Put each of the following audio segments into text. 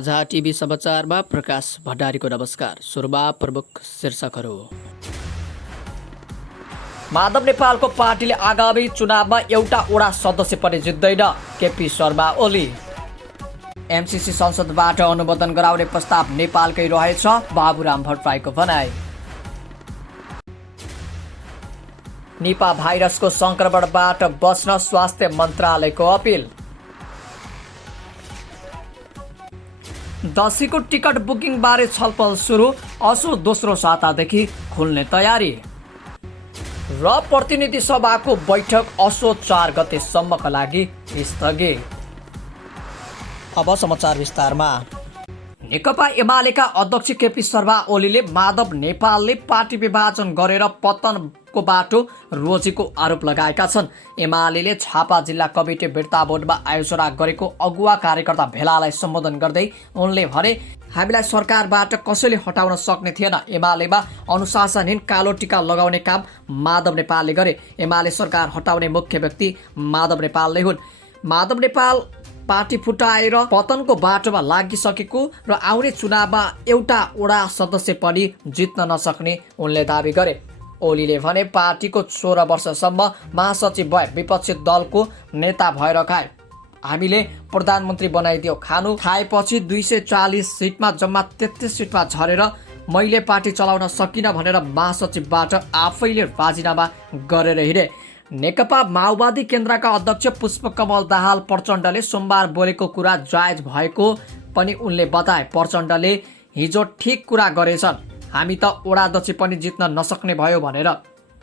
साझा टिभी समाचारमा प्रकाश भण्डारीको नमस्कार। सुरुमा प्रमुख शीर्षकहरू। माधव नेपालको पार्टीले आगामी चुनावमा एउटा वडा सदस्य पनि जित्दैन, केपी शर्मा ओली। एमसिसी संसदबाट अनुमोदन गराउने प्रस्ताव नेपालकै रहेछ, बाबुराम भट्टराईको भनाई। निपा भाइरसको संक्रमणबाट बच्न स्वास्थ्य मन्त्रालयको अपिल। दशीको टिकट बुकिङ बारे छलफल सुरु, असो दोस्रो सातादेखि खुल्ने तयारी। र प्रतिनिधि सभाको बैठक असो 4 गतेसम्मका लागि स्थगित। अब समाचार विस्तारमा। नेकपा एमालेका अध्यक्ष केपी शर्मा ओलीले माधव नेपालले पार्टी विभाजन गरेर पतनको बाटो रोजेको आरोप लगाएका छन्। एमालेले झापा जिल्ला कमिटी बिर्ता बोर्डमा आयोजना गरेको अगुवा कार्यकर्ता भेलालाई सम्बोधन गर्दै उनले भने, हामीलाई सरकारबाट कसैले हटाउन सक्ने थिएन। एमालेमा अनुशासनहीन कालो टिका लगाउने काम माधव नेपालले गरे। एमाले सरकार हटाउने मुख्य व्यक्ति माधव नेपाल नै हुन्। माधव नेपाल पार्टी फुटाएर पतनको बाटोमा लागिसकेको र आउने चुनावमा एउटा वडा सदस्य पनि जित्न नसक्ने उनले दावी गरे। ओलीले भने, पार्टीको 16 वर्षसम्म महासचिव भए, विपक्षी दलको नेता भएर खाए। हामीले प्रधानमन्त्री बनाइदियो। खानु खाएपछि 240 सिटमा जम्मा 33 सिटमा झरेर मैले पार्टी चलाउन सकिनँ भनेर महासचिवबाट आफैले राजीनामा गरेर हिँडे। नेकपा माओवादी केन्द्रका अध्यक्ष पुष्पकमल दाहाल प्रचण्डले सोमबार बोलेको कुरा जायज भएको पनि उनले बताए। प्रचण्डले हिजो ठिक कुरा गरेछन्, हामी त वडाध्यक्ष पनि जित्न नसक्ने भयो भनेर।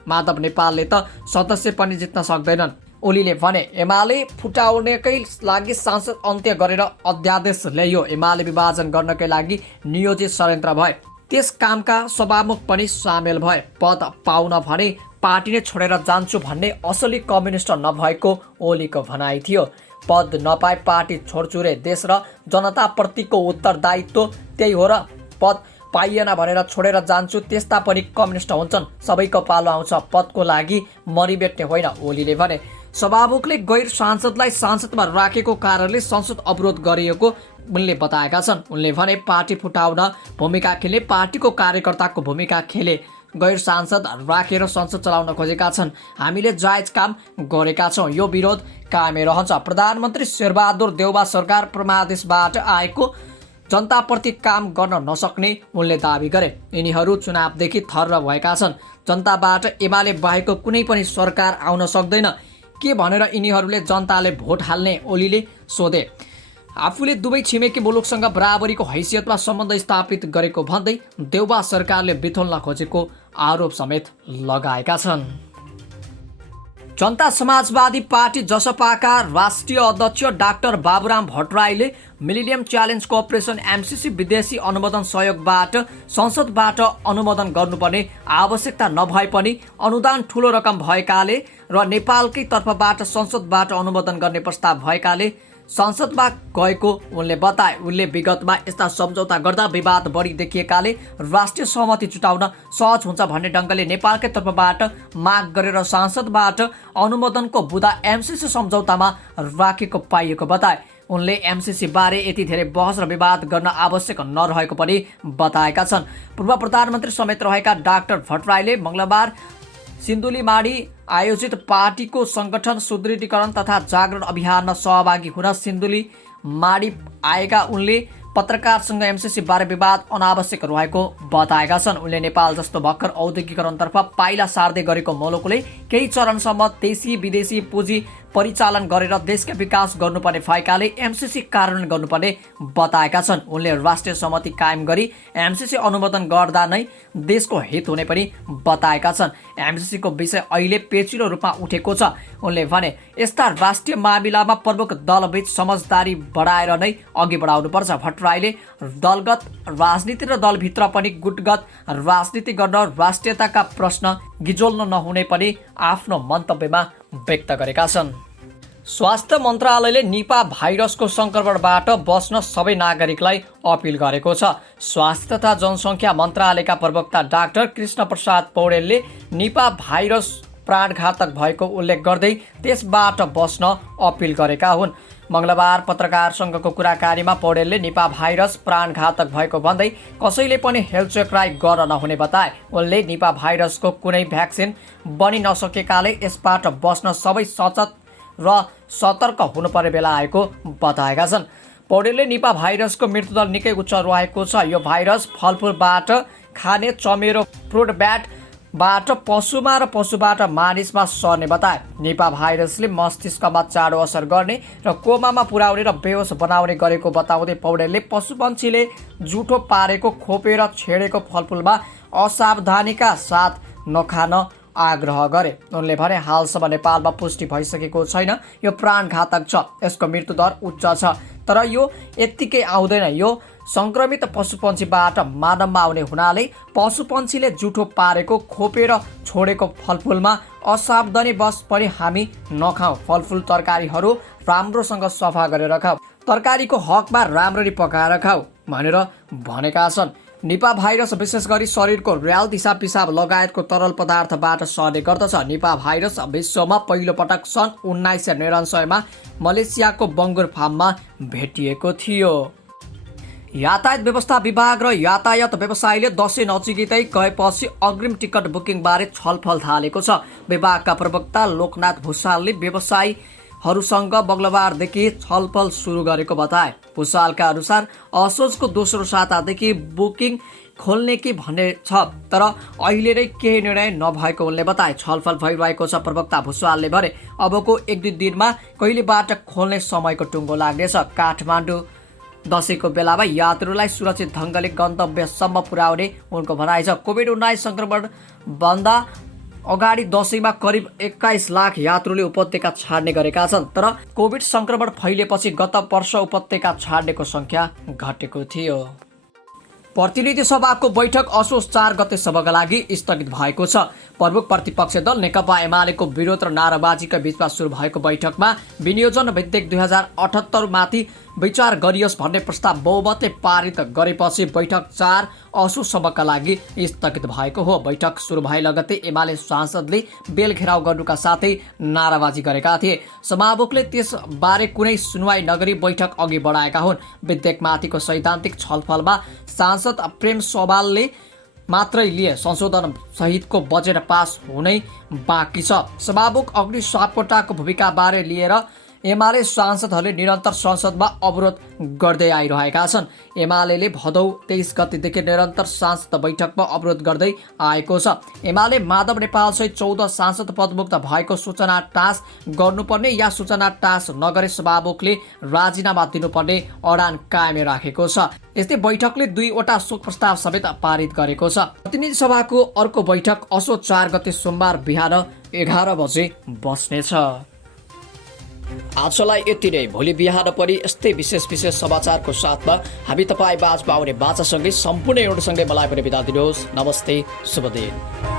माधव नेपालले त सदस्य पनि जित्न सक्दैनन्। ओलीले भने, एमाले फुटाउनकै लागि सांसद अन्त्य गरेर अध्यादेश ल्याइयो। एमाले विभाजन गर्नकै लागि नियोजित षड्यन्त्र भए। त्यस कामका सभामुख पनि सामेल भए। पद पाउन भने पार्टी नै छोडेर जान्छु भन्ने असली कम्युनिस्ट नभएको ओलीको भनाइ थियो। पद नपाए पार्टी छोड्छु रे, देश र जनताप्रतिको उत्तरदायित्व त्यही हो र। पद पाइएन भनेर छोडेर जान्छु, त्यस्ता पनि कम्युनिस्ट हुन्छन्। सबैको पालो आउँछ, पदको लागि मरिबेट्ने होइन, ओलीले भने। सभामुखले गैर सांसदलाई सांसदमा राखेको कारणले संसद अवरोध गरिएको उनले बताएका छन्। उनले भने, पार्टी फुटाउन भूमिका खेले, पार्टीको कार्यकर्ताको भूमिका खेले। गैर सांसद राखेर संसद चलाउन खोजेका छन्। हामीले जायज काम गरेका छौँ, यो विरोध कायमै रहन्छ। प्रधानमन्त्री शेरबहादुर देउबा सरकार परमादेशबाट आएको जनताप्रति काम गर्न नसक्ने उनले दावी गरे। यिनीहरू चुनावदेखि थर्र भएका छन्। जनताबाट एमाले बाहेकको कुनै पनि सरकार आउन सक्दैन के भनेर यिनीहरूले जनताले भोट हाल्ने, ओलीले सोधे। आफूले दुवै छिमेकी मुलुकसँग बराबरीको हैसियतमा सम्बन्ध स्थापित गरेको भन्दै देउबा सरकारले बिथोल्न खोजेको आरोप समेत लगाएका छन्। जनता समाजवादी पार्टी जसपाका राष्ट्रिय अध्यक्ष डाक्टर बाबुराम भट्टराईले मिलेनियम च्यालेन्ज कोअपरेसन एमसिसी विदेशी अनुमोदन सहयोगबाट संसदबाट अनुमोदन गर्नुपर्ने आवश्यकता नभए पनि अनुदान ठूलो रकम भएकाले र नेपालकै तर्फबाट संसदबाट अनुमोदन गर्ने प्रस्ताव भएकाले संसदमा गएको उनले बताए। उनले विगतमा यस्ता सम्झौता गर्दा विवाद बढी देखिएकाले राष्ट्रिय सहमति जुटाउन सहज हुन्छ भन्ने ढङ्गले नेपालकै तर्फबाट माग गरेर संसदबाट अनुमोदनको बुँदा एमसिसी सम्झौतामा राखेको पाइएको बताए। उनले एमसिसी बारे यति धेरै बहस र विवाद गर्न आवश्यक नरहेको पनि बताएका छन्। पूर्व प्रधानमन्त्री समेत रहेका डाक्टर भट्टराईले मङ्गलबार सिन्धुलीमाढी आयोजित पार्टीको संगठन सुदृढीकरण तथा जागरण अभियानमा सहभागी हुन सिन्धुलीमाढी आएका उनले पत्रकारसँग एमसिसी बारे विवाद अनावश्यक रहेको बताएका छन्। उनले नेपाल जस्तो भर्खर औद्योगिकरणतर्फ पाइला सार्दै गरेको मुलुकले केही चरणसम्म देशी विदेशी पुँजी परिचालन गरेर देशका विकास गर्नुपर्ने भएकाले एमसिसी कार्यान्वयन गर्नुपर्ने बताएका छन्। उनले राष्ट्रिय सहमति कायम गरी एमसिसी अनुमोदन गर्दा नै देशको हित हुने पनि बताएका छन्। एमसिसीको विषय अहिले पेचिलो रूपमा उठेको छ। उनले भने, यस्ता राष्ट्रिय मामिलामा प्रमुख दलबीच समझदारी बढाएर नै अघि बढाउनुपर्छ। भट्टराईले दलगत राजनीति र दलभित्र पनि गुटगत राजनीति गर्न राष्ट्रियताका प्रश्न गिजोल्न नहुने पनि आफ्नो मन्तव्यमा व्यक्त गरेका छन्। स्वास्थ्य मन्त्रालयले निपा भाइरसको संक्रमणबाट बच्न सबै नागरिकलाई अपिल गरेको छ। स्वास्थ्य तथा जनसङ्ख्या मन्त्रालयका प्रवक्ता डाक्टर कृष्ण प्रसाद पौडेलले निपा भाइरस प्राणघातक भएको उल्लेख गर्दै त्यसबाट बस्न अपिल गरेका हुन्। मङ्गलबार पत्रकार सङ्घको कुराकानीमा पौडेलले निपा भाइरस प्राणघातक भएको भन्दै कसैले पनि हेल्थ ट्राई गर्न नहुने बताए। उनले निपा भाइरसको कुनै भ्याक्सिन बनि नसकेकाले यसबाट बस्न सबै सचेत र सतर्क हुनुपर्ने बेला आएको बताएका छन्। पौडेलले निपा भाइरसको मृत्युदर निकै उच्च रहेको छ। यो भाइरस फलफुलबाट खाने चमेरो फ्रुट ब्याटबाट पशुमा र पशुबाट मानिसमा सर्ने बताए। निपा भाइरसले मस्तिष्कमा चाँडो असर गर्ने र कोमामा पुर्याउने र बेहोस बनाउने गरेको बताउँदै पौडेलले पशुपन्छीले जुठो पारेको खोपेर छेडेको फलफुलमा असावधानीका साथ नखान आग्रह गरे। उनले भने हालसम्म नेपालमा पुष्टि भइसकेको छैन। यो प्राणघातक छ, यसको मृत्युदर उच्च छ, तर यो यत्तिकै आउँदैन। यो सङ्क्रमित पशुपन्छीबाट मानवमा आउने हुनाले पशुपन्छीले जुठो पारेको खोपेर छोडेको फलफुलमा असावधानी बस पनि हामी नखाउँ। फलफुल तरकारीहरू राम्रोसँग सफा गरेर खाऊ, तरकारीको हकमा राम्ररी पकाएर खाऊ भनेर भनेका छन्। निपा भाइरस विशेष गरी शरीरको र्याल, दिशा पिसाब लगायतको तरल पदार्थबाट सर्ने गर्दछ। निपा भाइरस विश्वमा पहिलोपटक सन् 1999मा मलेसियाको बङ्गुर फार्ममा भेटिएको थियो। यातायात व्यवस्था विभाग र यातायात व्यवसायीले दशैं नजिकै गएपछि अग्रिम टिकट बुकिङबारे छलफल थालेको छ। विभागका प्रवक्ता लोकनाथ भुषालले व्यवसायीहरूसँग मङ्गलबारदेखि छलफल सुरु गरेको बताए। भुषालका अनुसार असोजको दोस्रो सातादेखि बुकिङ खोल्ने कि भन्ने छ, तर अहिले नै केही निर्णय नभएको उनले बताए। छलफल भइरहेको छ। प्रवक्ता भुषालले भने अबको 1-2 दिनमा कहिलेबाट खोल्ने समयको टुङ्गो लाग्नेछ। काठमाडौँ दशैंको बेलामा यात्रुलाई सुरक्षित ढङ्गले गन्तव्यसम्म पुर्याउने उनको भनाइ छ। कोभिड-19 सङ्क्रमणभन्दा अगाडि दशैंमा करिब 21 लाख यात्रुले उपत्यका छाड्ने गरेका छन्, तर कोभिड सङ्क्रमण फैलेपछि गत वर्ष उपत्यका छाड्नेको सङ्ख्या घटेको थियो। प्रतिनिधि सभाको बैठक असोज 4 गतेसम्मका लागि स्थगित भएको छ। प्रमुख प्रतिपक्षी दल नेकपा एमालेको विरोध र नाराबाजीका बीचमा सुरु भएको बैठकमा विनियोजन विधेयक 2078 माथि विचार गरियोस् भन्ने प्रस्ताव बहुमतले पारित गरेपछि बैठक 4 असोजसम्मका लागि स्थगित भएको हो। बैठक सुरु भए लगतै एमाले सांसदले बेल घेराउ गर्नुका साथै नाराबाजी गरेका थिए। सभामुखले त्यसबारे कुनै सुनवाई नगरी बैठक अघि बढाएका हुन्। विधेयकमाथिको सैद्धान्तिक छलफलमा सांसद प्रेम सवालले मात्रै लिए संशोधन सहितको बजेट पास हुनै बाँकी छ। सभामुख अग्नि सापकोटाको भूमिकाबारे लिएर एमाले सांसदहरूले निरन्तर संसदमा अवरोध गर्दै आइरहेका छन्। एमाले भदौ 23 गतेदेखि निरन्तर सांसद बैठकमा अवरोध गर्दै आएको छ। एमाले माधव नेपाल सहित 14 सांसद पदमुक्त भएको सूचना टाँस गर्नुपर्ने या सूचना टाँस नगरे सभामुखले राजीनामा दिनुपर्ने अडान कायम राखेको छ। यस्तै बैठकले 2 वटा शोक प्रस्ताव समेत पारित गरेको छ। प्रतिनिधि सभाको अर्को बैठक असोज 4 गते सोमबार बिहान 11 बजे बस्नेछ। आजलाई यति नै। भोलि बिहान पनि यस्तै विशेष समाचारको साथमा हामी तपाईँ माझमा आउने बाचासँगै सम्पूर्ण एउटसँगै मलाई पनि बिदा दिनुहोस्। नमस्ते, शुभ दिन।